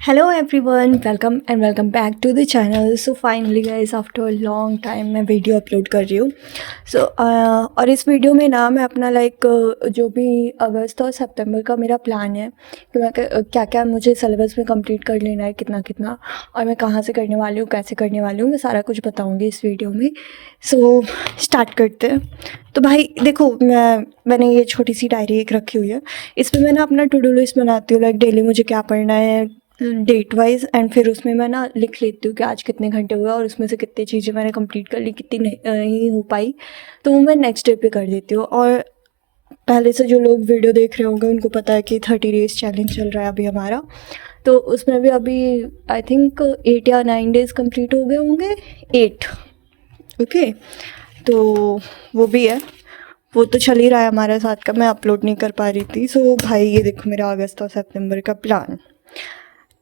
Hello everyone, welcome back to the channel. So finally guys, after long time मैं video upload कर रही हूँ। और इस वीडियो में ना मैं अपना जो भी अगस्त और सितंबर का मेरा प्लान है कि मैं क्या क्या मुझे सिलेबस में कंप्लीट कर लेना है, कितना कितना, और मैं कहाँ से करने वाली हूँ, कैसे करने वाली हूँ, मैं सारा कुछ बताऊँगी इस वीडियो में। सो स्टार्ट करते हैं। तो भाई देखो, मैंने ये छोटी सी डायरी एक रखी हुई है। इसमें मैं ना अपना टू डू लिस्ट बनाती हूँ, लाइक डेली मुझे क्या पढ़ना है डेट वाइज, एंड फिर उसमें मैं ना लिख लेती हूँ कि आज कितने घंटे हुए और उसमें से कितनी चीज़ें मैंने कंप्लीट कर ली, कितनी नहीं हो पाई, तो वो मैं नेक्स्ट डे पे कर देती हूँ। और पहले से जो लोग वीडियो देख रहे होंगे उनको पता है कि 30 डेज चैलेंज चल रहा है अभी हमारा। तो उसमें भी अभी आई थिंक 8 या 9 डेज कंप्लीट हो गए होंगे। 8। ओके। तो वो भी है, वो तो चल ही रहा है हमारे साथ का, मैं अपलोड नहीं कर पा रही थी। सो भाई ये देखो मेरा अगस्त और सितंबर का प्लान।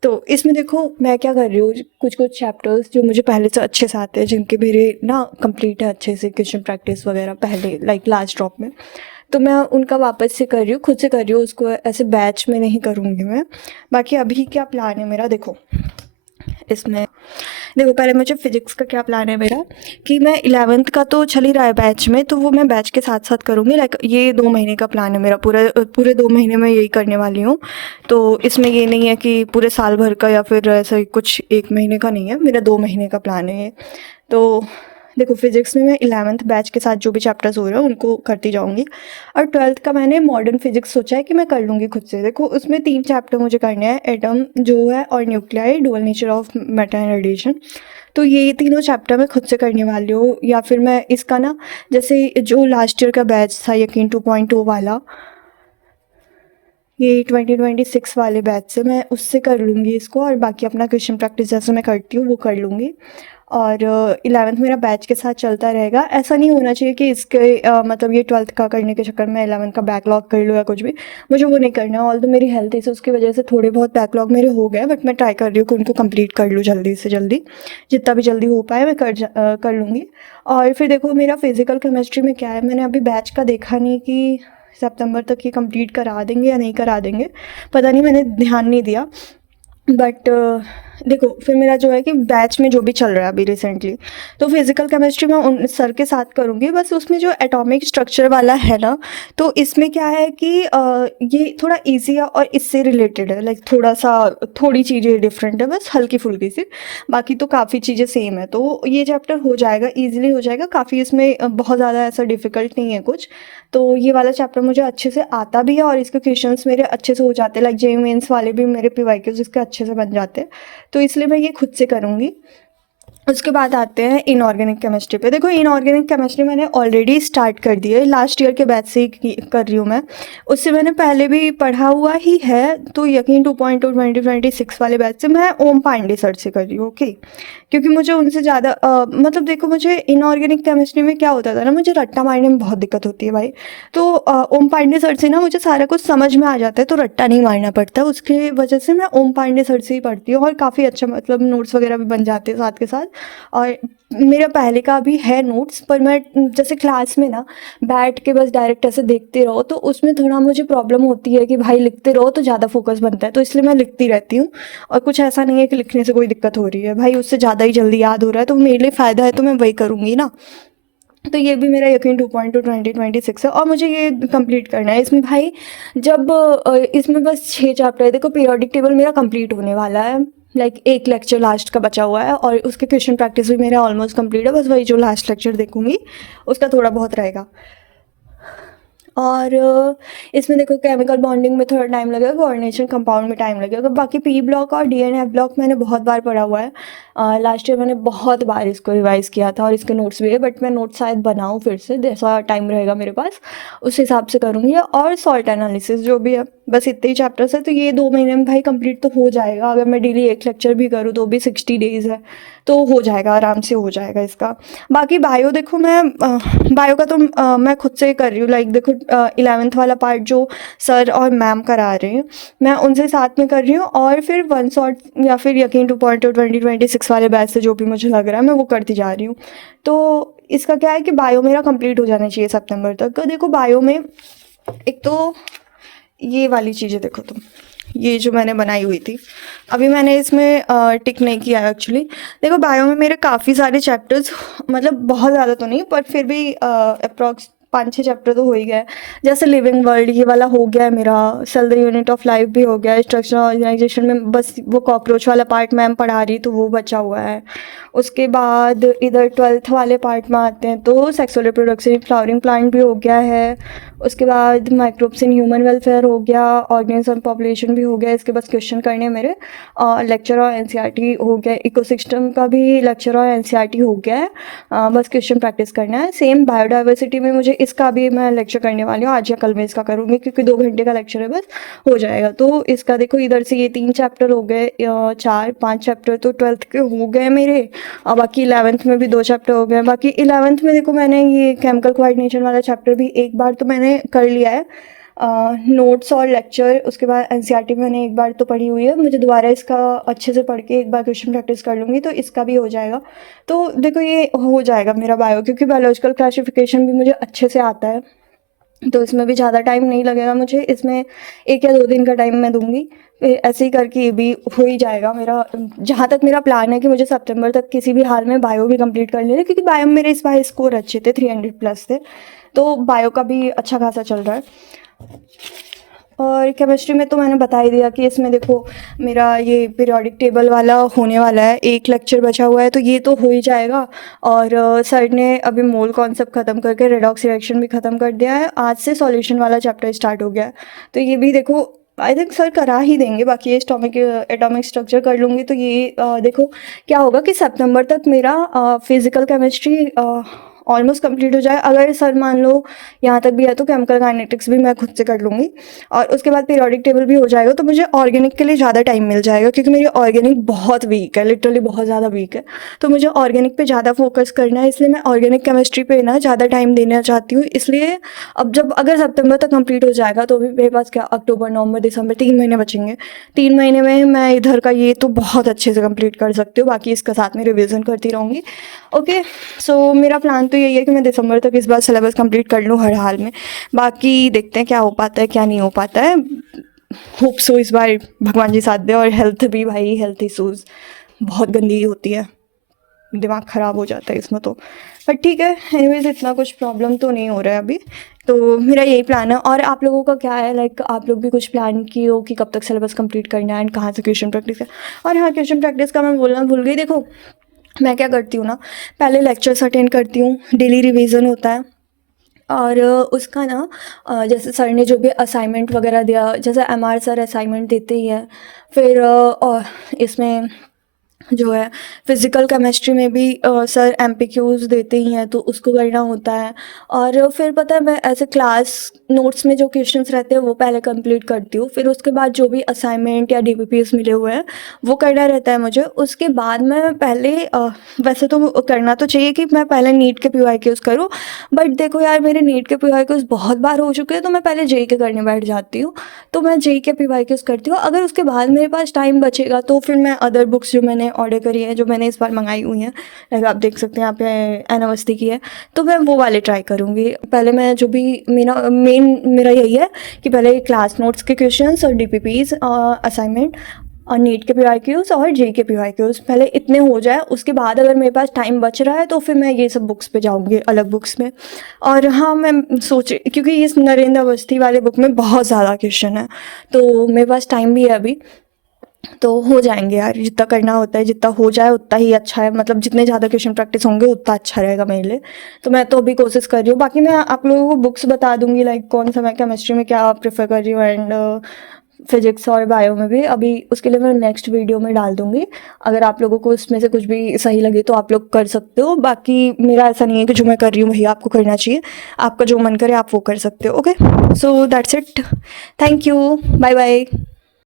तो इसमें देखो मैं क्या कर रही हूँ, कुछ कुछ चैप्टर्स जो मुझे पहले से अच्छे से आते हैं, जिनके मेरे ना कंप्लीट है अच्छे से, क्वेश्चन प्रैक्टिस वगैरह पहले लाइक लास्ट ड्रॉप में, तो मैं उनका वापस से कर रही हूँ, खुद से कर रही हूँ उसको, ऐसे बैच में नहीं करूँगी मैं। बाकी अभी क्या प्लान है मेरा देखो, इसमें देखो पहले मुझे फिजिक्स का क्या प्लान है मेरा, कि मैं 11th का तो चल ही रहा है बैच में, तो वो मैं बैच के साथ साथ करूँगी। लाइक ये 2 महीने का प्लान है मेरा, पूरे पूरे 2 महीने में यही करने वाली हूँ। तो इसमें ये नहीं है कि पूरे साल भर का या फिर ऐसा कुछ 1 महीने का नहीं है, मेरा 2 महीने का प्लान है ये। तो देखो फिजिक्स में मैं 11th बैच के साथ जो भी चैप्टर्स हो रहे हैं उनको करती जाऊँगी। और 12th का मैंने मॉडर्न फिजिक्स सोचा है कि मैं कर लूँगी खुद से। देखो उसमें 3 चैप्टर मुझे करने हैं, एटम जो है और nuclei, dual nature of matter and radiation. तो ये तीनों चैप्टर मैं खुद से करने वाली हूँ, या फिर मैं इसका ना, जैसे जो लास्ट ईयर का बैच था यकीन 2.0 वाला, ये 2026 वाले बैच से मैं उससे कर लूँगी इसको, और बाकी अपना क्वेश्चन प्रैक्टिस जैसे मैं करती हूँ वो कर लूँगी। और 11th मेरा बैच के साथ चलता रहेगा। ऐसा नहीं होना चाहिए कि इसके मतलब ये 12th का करने के चक्कर में 11th का बैकलॉग कर लो या कुछ भी, मुझे वो नहीं करना। ऑल तो मेरी हेल्थ इशू उसकी वजह से थोड़े बहुत बैकलॉग मेरे हो गए, बट मैं ट्राई कर रही हूँ कि उनको कंप्लीट कर लूँ जल्दी से जल्दी, जितना भी जल्दी हो पाए मैं कर लूँगी। और फिर देखो मेरा फिजिकल केमिस्ट्री में क्या है, मैंने अभी बैच का देखा नहीं कि सितंबर तक ये कंप्लीट करा देंगे या नहीं करा देंगे, पता नहीं, मैंने ध्यान नहीं दिया। बट देखो फिर मेरा जो है कि बैच में जो भी चल रहा है अभी रिसेंटली, तो फिजिकल केमिस्ट्री में उन सर के साथ करूँगी। बस उसमें जो एटॉमिक स्ट्रक्चर वाला है ना, तो इसमें क्या है कि ये थोड़ा इजी है और इससे रिलेटेड है, लाइक थोड़ी चीज़ें डिफरेंट है, बस हल्की फुल्की सी, बाकी तो काफ़ी चीज़ें सेम है। तो ये चैप्टर हो जाएगा, ईजिली हो जाएगा काफ़ी, इसमें बहुत ज़्यादा ऐसा डिफ़िकल्ट नहीं है कुछ। तो ये वाला चैप्टर मुझे अच्छे से आता भी है और इसके क्वेश्चंस मेरे अच्छे से हो जाते हैं, लाइक जेईई मेंस वाले भी मेरे पीवाईक्यूज इसके अच्छे से बन जाते हैं। तो इसलिए मैं ये खुद से करूँगी। उसके बाद आते हैं इनऑर्गेनिक केमिस्ट्री पे। देखो इनऑर्गेनिक केमिस्ट्री मैंने ऑलरेडी स्टार्ट कर दी है, लास्ट ईयर के बैच से ही कर रही हूँ मैं। उससे मैंने पहले भी पढ़ा हुआ ही है, तो यकीन 2.2 2026 वाले बैच से मैं ओम पांडे सर से कर रही हूँ। ओके, क्योंकि मुझे उनसे ज़्यादा मतलब देखो मुझे इनऑर्गेनिक केमिस्ट्री में क्या होता था ना, मुझे रट्टा मारने में बहुत दिक्कत होती है भाई। तो ओम पांडे सर से ना मुझे सारा कुछ समझ में आ जाता है, तो रट्टा नहीं मारना पड़ता, उसकी वजह से मैं ओम पांडे सर से ही पढ़ती हूँ, और काफ़ी अच्छा मतलब नोट्स वगैरह भी बन जाते हैं साथ के साथ। और मेरा पहले का भी है नोट्स, पर मैं जैसे क्लास में ना बैठ के बस डायरेक्ट ऐसे देखते रहो, तो उसमें थोड़ा मुझे प्रॉब्लम होती है कि भाई लिखते रहो तो ज़्यादा फोकस बनता है, तो इसलिए मैं लिखती रहती हूँ। और कुछ ऐसा नहीं है कि लिखने से कोई दिक्कत हो रही है भाई, उससे ज़्यादा ही जल्दी याद हो रहा है, तो मेरे लिए फ़ायदा है तो मैं वही करूँगी ना। तो ये भी मेरा यकीन 2.2 2026 है, और मुझे ये कंप्लीट करना है। इसमें भाई जब इसमें बस 6 चैप्टर है। देखो पीरियोडिक टेबल मेरा कंप्लीट होने वाला है, लाइक एक लेक्चर लास्ट का बचा हुआ है, और उसके क्वेश्चन प्रैक्टिस भी मेरा ऑलमोस्ट कंप्लीट है, बस वही जो लास्ट लेक्चर देखूंगी उसका थोड़ा बहुत रहेगा। और इसमें देखो केमिकल बॉन्डिंग में थोड़ा टाइम लगेगा, कोऑर्डिनेशन कंपाउंड में टाइम लगेगा। बाकी पी ब्लॉक और डीएनए ब्लॉक मैंने बहुत बार पढ़ा हुआ है, लास्ट ईयर मैंने बहुत बार इसको रिवाइज़ किया था, और इसके नोट्स भी है, बट मैं नोट्स शायद बनाऊँ फिर से, जैसा टाइम रहेगा मेरे पास उस हिसाब से करूँगी। और सॉल्ट एनालिसिस जो भी है, बस इतने ही चैप्टर्स है, तो ये 2 महीने में भाई कंप्लीट तो हो जाएगा। अगर मैं डेली एक लेक्चर भी करूँ तो भी 60 डेज है, तो हो जाएगा, आराम से हो जाएगा इसका। बाकी बायो देखो मैं बायो का तो मैं खुद से ही कर रही हूँ, लाइक देखो 11th वाला पार्ट जो सर और मैम करा रहे हैं, मैं उनसे साथ में कर रही हूँ, और फिर वन शॉट या फिर यकीन 2.2 2026 वाले बैच से जो भी मुझे लग रहा है मैं वो करती जा रही हूँ। तो इसका क्या है कि बायो मेरा कंप्लीट हो जाना चाहिए सितंबर तक। तो देखो बायो में एक तो ये वाली चीज़ें देखो तुम, ये जो मैंने बनाई हुई थी, अभी मैंने इसमें टिक नहीं किया है एक्चुअली। देखो बायो में मेरे काफ़ी सारे चैप्टर्स, मतलब बहुत ज़्यादा तो नहीं पर फिर भी अप्रॉक्स 5-6 चैप्टर तो हो ही गए। जैसे लिविंग वर्ल्ड ये वाला हो गया है मेरा, cell the unit of life भी हो गया है, स्ट्रक्चर ऑर्गेनाइजेशन में बस वो कॉकरोच वाला पार्ट मैम पढ़ा रही तो वो बचा हुआ है। उसके बाद इधर 12th वाले पार्ट में आते हैं तो सेक्सुअल रिप्रोडक्शन फ्लावरिंग प्लांट भी हो गया है। उसके बाद माइक्रोब्स इन ह्यूमन वेलफेयर हो गया, ऑर्गेनिज्म पॉपुलेशन भी हो गया। इसके बाद क्वेश्चन करने हैं मेरे, लेक्चर और एनसीईआरटी हो गया, इकोसिस्टम का भी लेक्चर और एनसीईआरटी हो गया है। बस क्वेश्चन प्रैक्टिस करना है। सेम बायोडाइवर्सिटी में मुझे इसका भी मैं लेक्चर करने वाली हूँ, आज या कल मैं इसका करूँगी क्योंकि 2 घंटे का लेक्चर है, बस हो जाएगा। तो इसका देखो इधर से ये 3 चैप्टर हो गए, 4-5 चैप्टर तो 12th के हो गए मेरे, और बाकी 11th में भी 2 चैप्टर हो गए। बाकी 11th में देखो मैंने ये केमिकल कोऑर्डिनेशन वाला चैप्टर भी एक बार तो मैंने कर लिया है, नोट्स और लेक्चर। उसके बाद एनसीईआरटी मैंने एक बार तो पढ़ी हुई है, मुझे दोबारा इसका अच्छे से पढ़ के एक बार क्वेश्चन प्रैक्टिस कर लूँगी तो इसका भी हो जाएगा। तो देखो ये हो जाएगा मेरा बायो, क्योंकि बायोलॉजिकल क्लासिफिकेशन भी मुझे अच्छे से आता है तो इसमें भी ज़्यादा टाइम नहीं लगेगा मुझे, इसमें 1 या 2 दिन का टाइम मैं दूंगी। फिर ऐसे ही करके ये भी हो ही जाएगा मेरा। जहाँ तक मेरा प्लान है कि मुझे सितंबर तक किसी भी हाल में बायो भी कंप्लीट कर लेना, क्योंकि बायो में मेरे इस बार स्कोर अच्छे थे, 300+ थे, तो बायो का भी अच्छा खासा चल रहा है। और केमिस्ट्री में तो मैंने बता ही दिया कि इसमें देखो मेरा ये पीरियोडिक टेबल वाला होने वाला है, एक लेक्चर बचा हुआ है तो ये तो हो ही जाएगा। और सर ने अभी मोल कॉन्सेप्ट ख़त्म करके रेडॉक्स रिएक्शन भी ख़त्म कर दिया है, आज से सॉल्यूशन वाला चैप्टर स्टार्ट हो गया है। तो ये भी देखो आई थिंक सर करा ही देंगे। बाकी ये एटॉमिक स्ट्रक्चर कर लूँगी तो ये देखो क्या होगा कि सितंबर तक मेरा फिज़िकल केमिस्ट्री ऑलमोस्ट कंप्लीट हो जाए। अगर सर मान लो यहाँ तक भी है तो केमिकल काइनेटिक्स भी मैं खुद से कर लूँगी, और उसके बाद पीरियोडिक टेबल भी हो जाएगा तो मुझे ऑर्गेनिक के लिए ज़्यादा टाइम मिल जाएगा, क्योंकि मेरी ऑर्गेनिक बहुत वीक है, लिटरली बहुत ज़्यादा वीक है। तो मुझे ऑर्गेनिक पे ज़्यादा फोकस करना है, इसलिए मैं ऑर्गेनिक केमिस्ट्री पे ना ज़्यादा टाइम देना चाहती हूँ। इसलिए अब जब अगर सितंबर तक कंप्लीट हो जाएगा तो अभी मेरे पास क्या अक्टूबर नवंबर दिसंबर 3 महीने बचेंगे। 3 महीने में मैं इधर का ये तो बहुत अच्छे से कंप्लीट कर सकती हूँ, बाकी इसका साथ में रिविज़न करती रहूँगी। ओके, सो मेरा प्लान तो यही है कि मैं दिसंबर तक इस बार सिलेबस कंप्लीट कर लूँ हर हाल में। बाकी देखते हैं क्या हो पाता है क्या नहीं हो पाता है। होप सो इस बार भगवान जी साथ दे। और हेल्थ भी भाई, हेल्थ इशूज़ बहुत गंदी होती है, दिमाग ख़राब हो जाता है इसमें तो, पर ठीक है। एनीवेज इतना कुछ प्रॉब्लम तो नहीं हो रहा है अभी, तो मेरा यही प्लान है। और आप लोगों का क्या है, लाइक आप लोग भी कुछ प्लान किए हो कि कब तक सिलेबस कंप्लीट करना है एंड कहाँ से क्वेश्चन प्रैक्टिस है। और हाँ, क्वेश्चन प्रैक्टिस का मैं बोलना भूल गई। देखो मैं क्या करती हूँ ना, पहले लेक्चर्स अटेंड करती हूँ, डेली रिवीजन होता है, और उसका ना जैसे सर ने जो भी असाइनमेंट वगैरह दिया, जैसे एमआर सर असाइनमेंट देते ही हैं, फिर और इसमें जो है फिज़िकल केमिस्ट्री में भी सर एमपीक्यूज़ देते ही हैं तो उसको करना होता है। और फिर पता है मैं ऐसे क्लास नोट्स में जो क्वेश्चंस रहते हैं वो पहले कंप्लीट करती हूँ, फिर उसके बाद जो भी असाइनमेंट या डीपीपीएस मिले हुए हैं वो करना रहता है मुझे। उसके बाद मैं पहले वैसे तो करना तो चाहिए कि मैं पहले नीट के पीवाईक्यूज़ करूँ, बट देखो यार मेरे नीट के पीवाईक्यूज़ बहुत बार हो चुके हैं तो मैं पहले जेई के करने बैठ जाती हूँ। तो मैं जेई के पीवाईक्यूज़ करती हूँ, अगर उसके बाद मेरे पास टाइम बचेगा तो फिर मैं अदर बुक्स जो मैंने ऑर्डर करी है, जो मैंने इस बार मंगाई हुई हैं, लाइक आप देख सकते हैं यहाँ पे अनावस्ती की है, तो मैं वो वाले ट्राई करूँगी। पहले मैं जो भी मेरा यही है कि पहले क्लास नोट्स के क्वेश्चंस और डीपीपीज असाइनमेंट और नीट के पीवाईक्यूज़ और जेई के पीवाईक्यूज़ पहले इतने हो जाए, उसके बाद अगर मेरे पास टाइम बच रहा है तो फिर मैं ये सब बुक्स पे जाऊँगी, अलग बुक्स में। और हाँ मैं सोच, क्योंकि इस नरेंद्र अवस्थी वाले बुक में बहुत ज़्यादा क्वेश्चन है तो मेरे पास टाइम भी है अभी, तो हो जाएंगे यार, जितना करना होता है जितना हो जाए उतना ही अच्छा है। मतलब जितने ज़्यादा क्वेश्चन प्रैक्टिस होंगे उतना अच्छा रहेगा मेरे लिए, तो मैं तो अभी कोशिश कर रही हूँ। बाकी मैं आप लोगों को बुक्स बता दूंगी, लाइक कौन सा मैं केमिस्ट्री में क्या प्रेफर कर रही हूँ एंड फिजिक्स और बायो में भी। अभी उसके लिए मैं नेक्स्ट वीडियो में डाल दूंगी, अगर आप लोगों को उसमें से कुछ भी सही लगे तो आप लोग कर सकते हो। बाकी मेरा ऐसा नहीं है कि जो मैं कर रही हूँ वही आपको करना चाहिए, आपका जो मन करे आप वो कर सकते हो। Okay, so that's it, thank you, bye bye.